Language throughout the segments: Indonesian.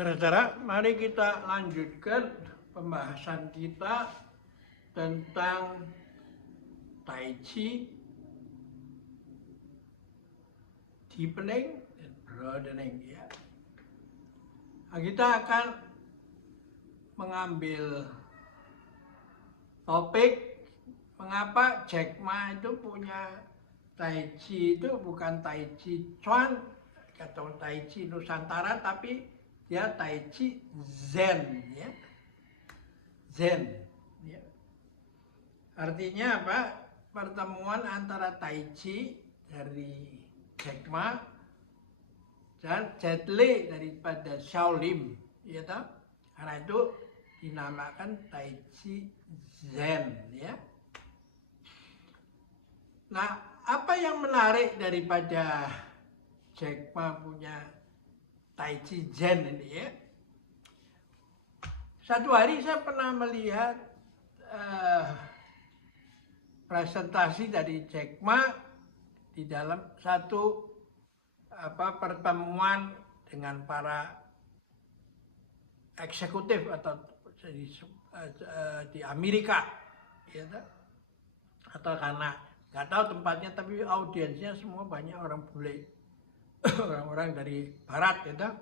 Saudara, mari kita lanjutkan pembahasan kita tentang Tai Chi, deepening dan broadening ya. Nah, kita akan mengambil topik mengapa Jack Ma itu punya Tai Chi itu bukan Tai Chi Chuan atau Tai Chi Nusantara, tapi dia Tai Chi Zen ya. Zen ya. Artinya apa? Pertemuan antara Tai Chi dari Jack Ma dan Jet Li daripada Shaolin ya toh? Karena itu dinamakan Tai Chi Zen ya. Nah, apa yang menarik daripada Jack Ma punya Tai Chi Zen ini ya? Satu hari saya pernah melihat presentasi dari Jack Ma di dalam satu pertemuan dengan para eksekutif atau di Amerika, ya, atau karena nggak tahu tempatnya, tapi audiensnya semua banyak orang bule, orang-orang dari Barat, ya.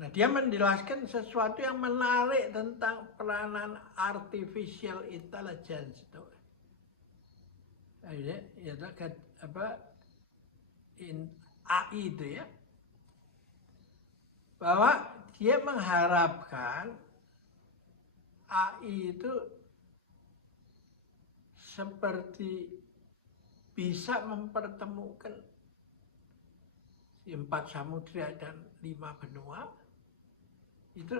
Nah, dia menjelaskan sesuatu yang menarik tentang peranan artificial intelligence itu. Ya, AI itu ya. Bahwa dia mengharapkan AI itu seperti bisa mempertemukan 4 samudra dan 5 benua. Itu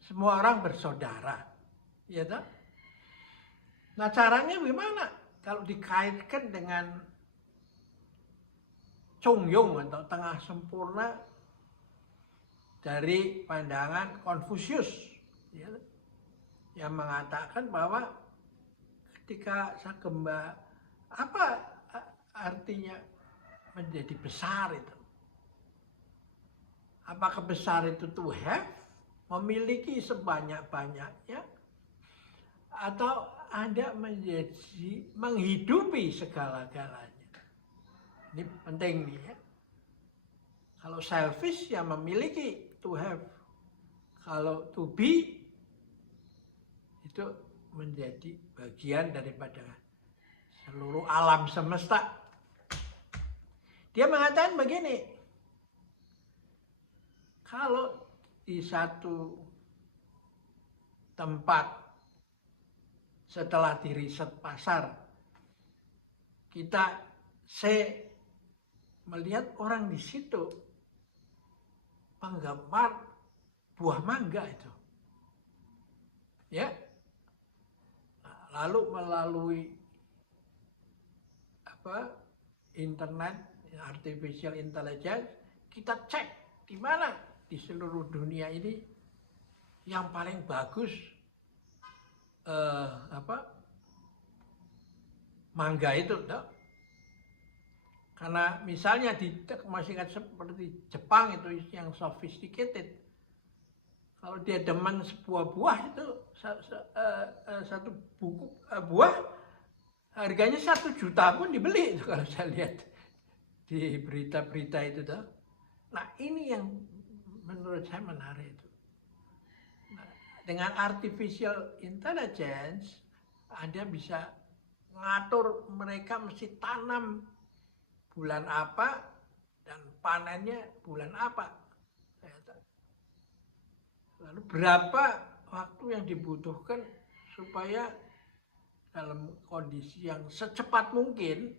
semua orang bersaudara, ya toh? Nah, caranya gimana? Kalau dikaitkan dengan Chongyong atau tengah sempurna dari pandangan Konfusius, ya, yang mengatakan bahwa ketika Sagemba, apa artinya menjadi besar itu? Apakah besar itu to have, memiliki sebanyak-banyaknya, atau Anda menjadi menghidupi segala-galanya? Ini penting nih ya. Kalau selfish ya memiliki, to have. Kalau to be itu menjadi bagian daripada seluruh alam semesta. Dia mengatakan begini, kalau di satu tempat setelah di riset pasar, kita melihat orang di situ penggemar buah mangga itu, ya. Lalu melalui internet, artificial intelligence, kita cek di mana di seluruh dunia ini yang paling bagus mangga itu, toh? Karena misalnya di masyarakat seperti Jepang itu yang sophisticated, kalau dia demen sebuah buah itu satu buku buah harganya 1 juta pun dibeli itu, kalau saya lihat di berita-berita itu toh. Nah, ini yang menurut saya menarik itu. Nah, dengan artificial intelligence Anda bisa ngatur mereka mesti tanam bulan apa dan panennya bulan apa. Lalu berapa waktu yang dibutuhkan supaya dalam kondisi yang secepat mungkin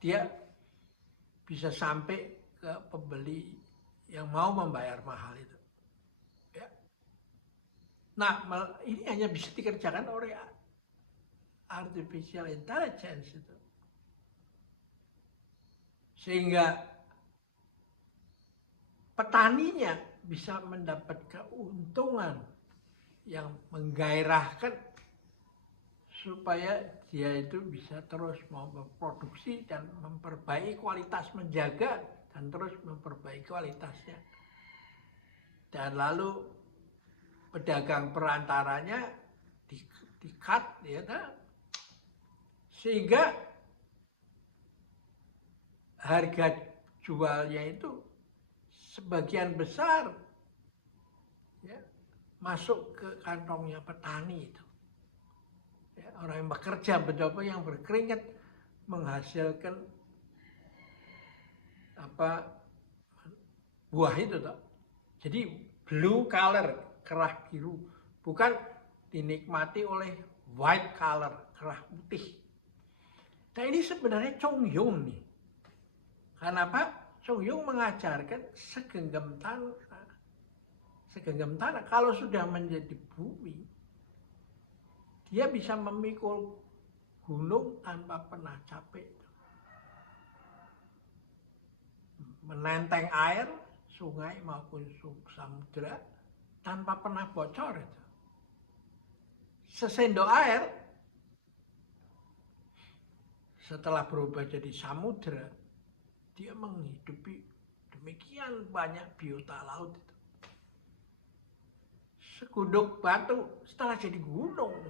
dia bisa sampai ke pembeli yang mau membayar mahal itu. Ya. Nah, ini hanya bisa dikerjakan oleh artificial intelligence itu. Sehingga petaninya bisa mendapat keuntungan yang menggairahkan supaya dia itu bisa terus memproduksi dan memperbaiki kualitas, menjaga dan terus memperbaiki kualitasnya. Dan lalu pedagang perantaranya di-cut, ya kan? Sehingga harga jualnya itu sebagian besar ya, masuk ke kantongnya petani itu. Ya, orang yang bekerja, betul-betul yang berkeringat menghasilkan buah itu toh. Jadi blue color, kerah biru, bukan dinikmati oleh white color, kerah putih. Nah ini sebenarnya Chong Yung nih. Karena apa? Chong Yung mengajarkan segenggam tanah kalau sudah menjadi bumi, dia bisa memikul gunung tanpa pernah capek. Menenteng air, sungai maupun samudera tanpa pernah bocor itu. Sesendok air setelah berubah jadi samudera, dia menghidupi demikian banyak biota laut itu. Seguduk batu setelah jadi gunung,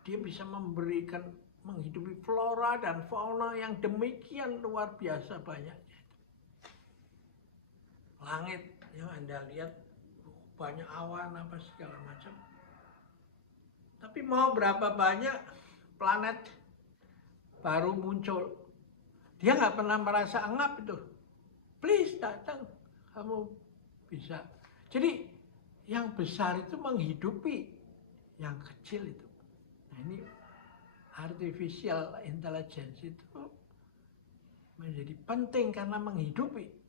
dia bisa menghidupi flora dan fauna yang demikian luar biasa banyaknya. Langit yang Anda lihat banyak awan apa segala macam. Tapi mau berapa banyak planet baru muncul, dia nggak pernah merasa engap itu. Please datang, kamu bisa. Jadi yang besar itu menghidupi yang kecil itu. Nah ini artificial intelligence itu menjadi penting karena menghidupi.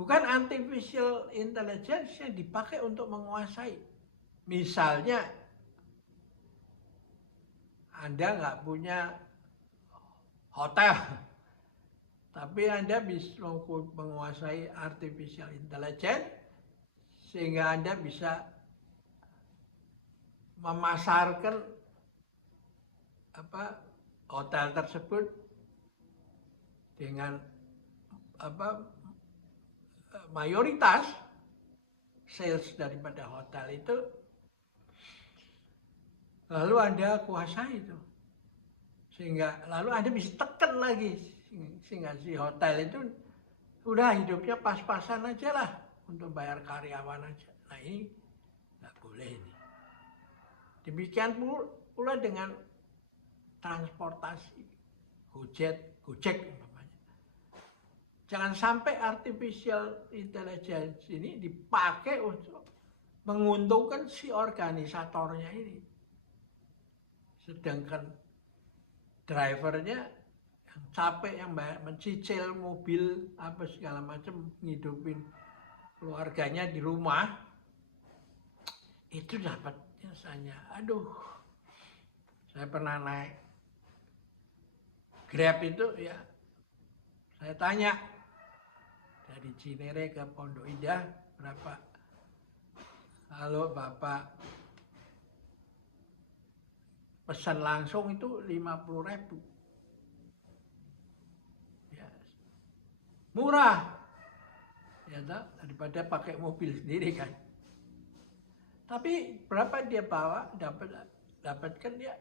Bukan artificial intelligence yang dipakai untuk menguasai. Misalnya, Anda nggak punya hotel, tapi Anda bisa menguasai artificial intelligence, sehingga Anda bisa memasarkan hotel tersebut dengan mayoritas sales daripada hotel itu, lalu Anda kuasai itu, sehingga lalu Anda bisa tekan lagi sehingga si hotel itu udah hidupnya pas-pasan aja lah untuk bayar karyawan aja. Nah ini nggak boleh ini. Demikian pula dengan transportasi, Gojek umpamanya. Jangan sampai artificial intelligence ini dipakai untuk menguntungkan si organisatornya ini. Sedangkan drivernya yang capek, yang mencicil mobil apa segala macam, ngidupin keluarganya di rumah, itu dapatnya saya, saya pernah naik Grab itu ya, saya tanya dari Cinere ke Pondok Indah berapa? Kalau Bapak pesan langsung itu 50.000. Ya, murah. Ya, daripada pakai mobil sendiri kan. Tapi berapa dia bawa, dapatkan dia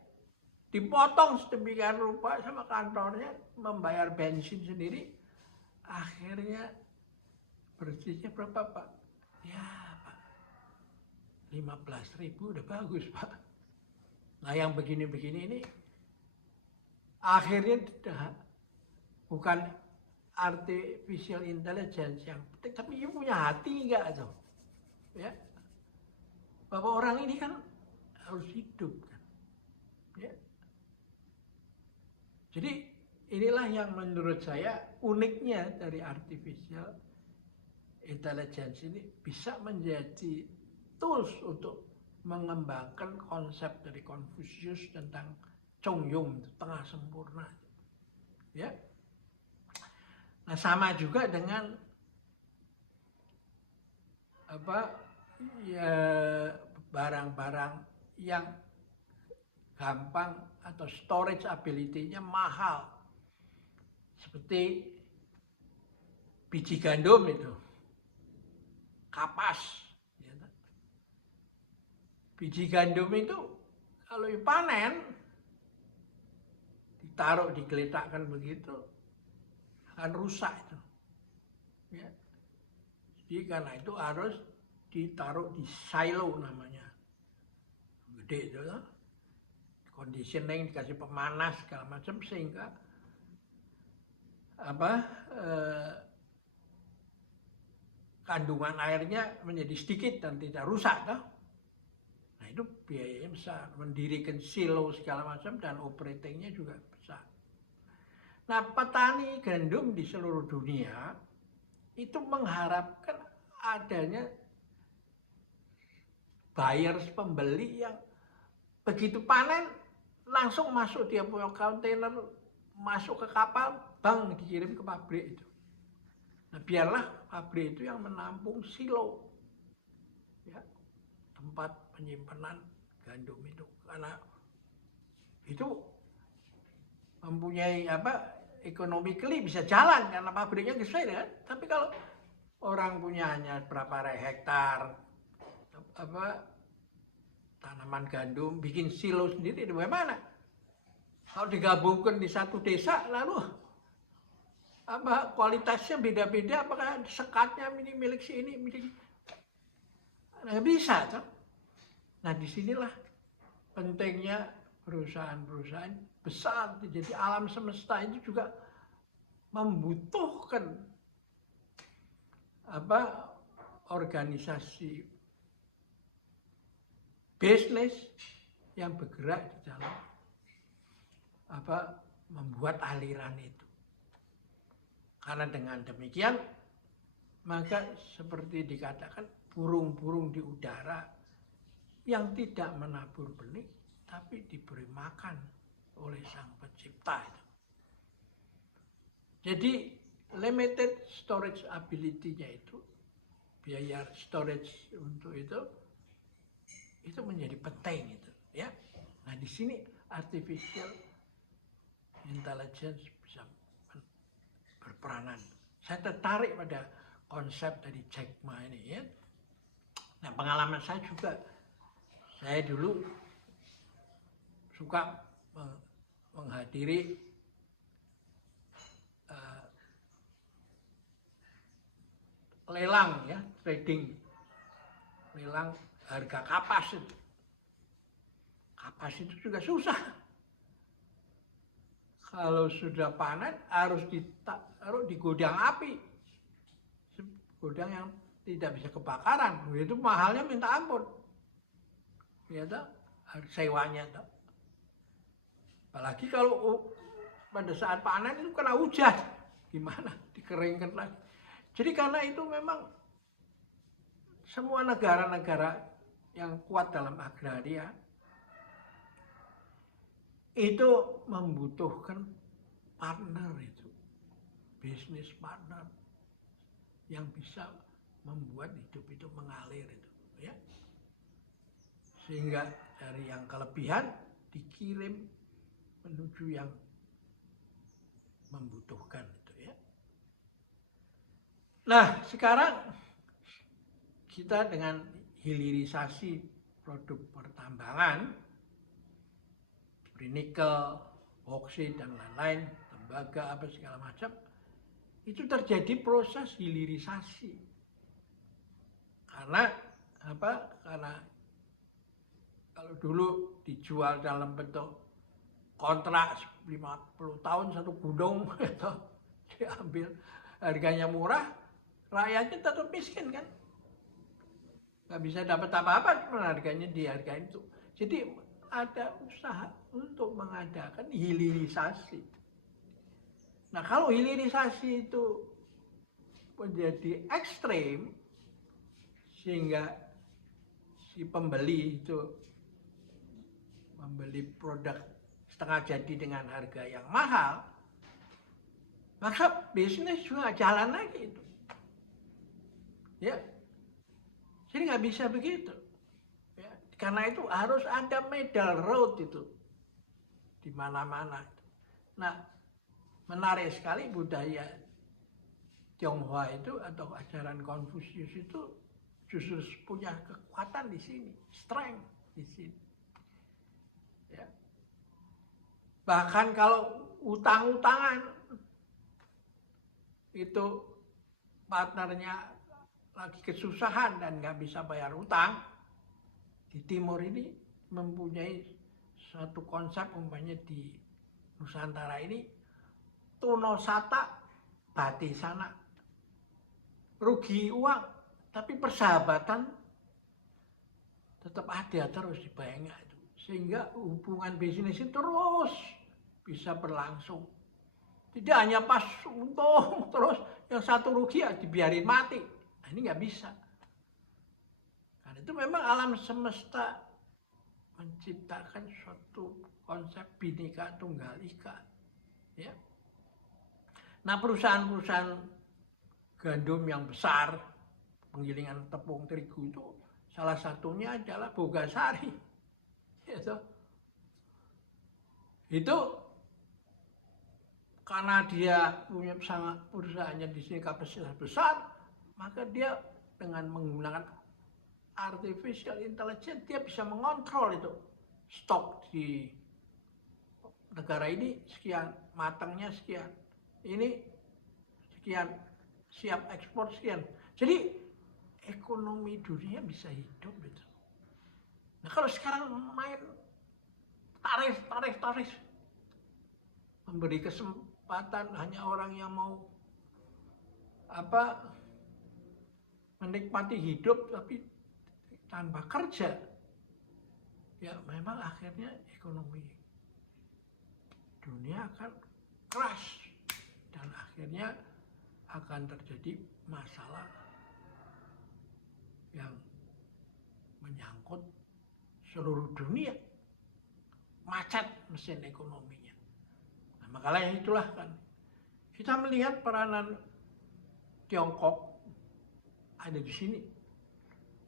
dipotong sedemikian rupa sama kantornya, membayar bensin sendiri. Akhirnya bersihnya berapa Pak? Ya Pak, 15.000 udah bagus Pak. Nah yang begini-begini ini akhirnya bukan artificial intelligence yang penting, tapi you punya hati enggak tuh? Ya, bahwa orang ini kan harus hidup kan. Ya. Jadi inilah yang menurut saya uniknya dari artificial intelligence ini, bisa menjadi tools untuk mengembangkan konsep dari Confucius tentang Chong Yung, tengah sempurna. Ya. Nah, sama juga dengan barang-barang yang gampang atau storage ability-nya mahal. Seperti biji gandum itu, kapas. Ya. Biji gandum itu kalau panen, ditaruh, digeletakkan begitu, akan rusak itu. Ya. Jadi karena itu harus ditaruh di silo namanya. Gede itu ya. Conditioning, dikasih pemanas segala macam sehingga kandungan airnya menjadi sedikit dan tidak rusak toh. Nah itu biayanya besar, mendirikan silo segala macam dan operatingnya juga besar. Nah petani gandum di seluruh dunia itu mengharapkan adanya buyers, pembeli yang begitu panen langsung masuk, dia punya kontainer, masuk ke kapal, bang, dikirim ke pabrik itu. Nah biarlah pabrik itu yang menampung silo, ya, tempat penyimpanan gandum itu, karena itu mempunyai economically bisa jalan karena pabriknya besar kan. Tapi kalau orang punya hanya berapa hektar tanaman gandum, bikin silo sendiri, di mana? Kalau digabungkan di satu desa, lalu kualitasnya beda-beda, apakah sekatnya ini milik si ini, milik nggak bisa toh. Nah disinilah pentingnya perusahaan-perusahaan besar. Jadi alam semesta itu juga membutuhkan organisasi bisnis yang bergerak di dalam membuat aliran itu. Karena dengan demikian maka seperti dikatakan burung-burung di udara yang tidak menabur benih tapi diberi makan oleh Sang Pencipta itu. Jadi limited storage ability-nya itu, biaya storage untuk itu menjadi penting itu, ya. Nah di sini artificial intelligence bisa berperanan. Saya tertarik pada konsep dari Jack Ma ini, ya. Nah pengalaman saya juga, saya dulu suka menghadiri lelang, ya, trading, lelang harga kapas itu. Kapas itu juga susah. Kalau sudah panen harus ditaruh di gudang api, gudang yang tidak bisa kebakaran. Itu mahalnya minta ampun, ya toh, sewanya toh. Apalagi kalau pada saat panen itu kena hujan, gimana? Dikeringkan lagi. Jadi karena itu memang semua negara-negara yang kuat dalam agraria itu membutuhkan partner itu, bisnis partner yang bisa membuat hidup itu mengalir itu, ya. Sehingga dari yang kelebihan dikirim menuju yang membutuhkan itu, ya. Nah, sekarang kita dengan hilirisasi produk pertambangan seperti nikel, boksit dan lain-lain, tembaga apa segala macam, itu terjadi proses hilirisasi. Karena Karena kalau dulu dijual dalam bentuk kontrak 50 tahun satu gunung itu diambil, harganya murah, rakyatnya tetap miskin kan, nggak bisa dapat apa-apa, cuma harganya dihargain itu. Jadi ada usaha untuk mengadakan hilirisasi. Nah kalau hilirisasi itu menjadi ekstrim sehingga si pembeli itu membeli produk setengah jadi dengan harga yang mahal, maka bisnis juga jalan lagi itu, ya. Jadi nggak bisa begitu, ya. Karena itu harus ada middle road itu di mana-mana. Nah, menarik sekali budaya Tionghoa itu atau ajaran Konfusius itu justru punya kekuatan di sini, strength di sini. Ya. Bahkan kalau utang-utangan itu partnernya lagi kesusahan dan nggak bisa bayar utang, di Timur ini mempunyai satu konsep umpamanya di Nusantara ini tunosata bati sana, rugi uang tapi persahabatan tetap ada terus di bayangnya itu, sehingga hubungan bisnis itu terus bisa berlangsung. Tidak hanya pas untung terus yang satu rugi ya dibiarin mati. Nah, ini nggak bisa. Karena itu memang alam semesta menciptakan suatu konsep Bhinneka Tunggal Ika. Ya. Nah, perusahaan-perusahaan gandum yang besar, penggilingan tepung terigu itu salah satunya adalah Bogasari. Itu karena dia punya sangat perusahaannya di sini kapasitas besar, maka dia dengan menggunakan artificial intelligence dia bisa mengontrol itu stok di negara ini sekian, matangnya sekian, ini sekian, siap ekspor sekian. Jadi ekonomi dunia bisa hidup gitu. Nah kalau sekarang main tarif, memberi kesempatan hanya orang yang mau menikmati hidup tapi tanpa kerja, ya memang akhirnya ekonomi dunia akan crash dan akhirnya akan terjadi masalah yang menyangkut seluruh dunia, macet mesin ekonominya. Nah, makanya itulah kan kita melihat peranan Tiongkok ada di sini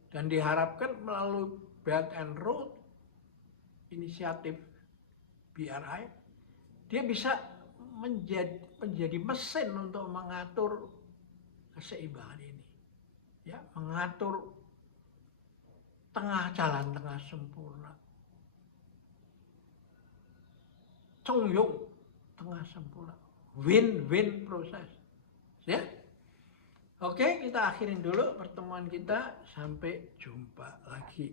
dan diharapkan melalui Belt and Road inisiatif BRI dia bisa menjadi mesin untuk mengatur keseimbangan ini, ya, mengatur jalan tengah sempurna, Congyung tengah sempurna, win-win proses, ya. Oke, kita akhirin dulu pertemuan kita, sampai jumpa lagi.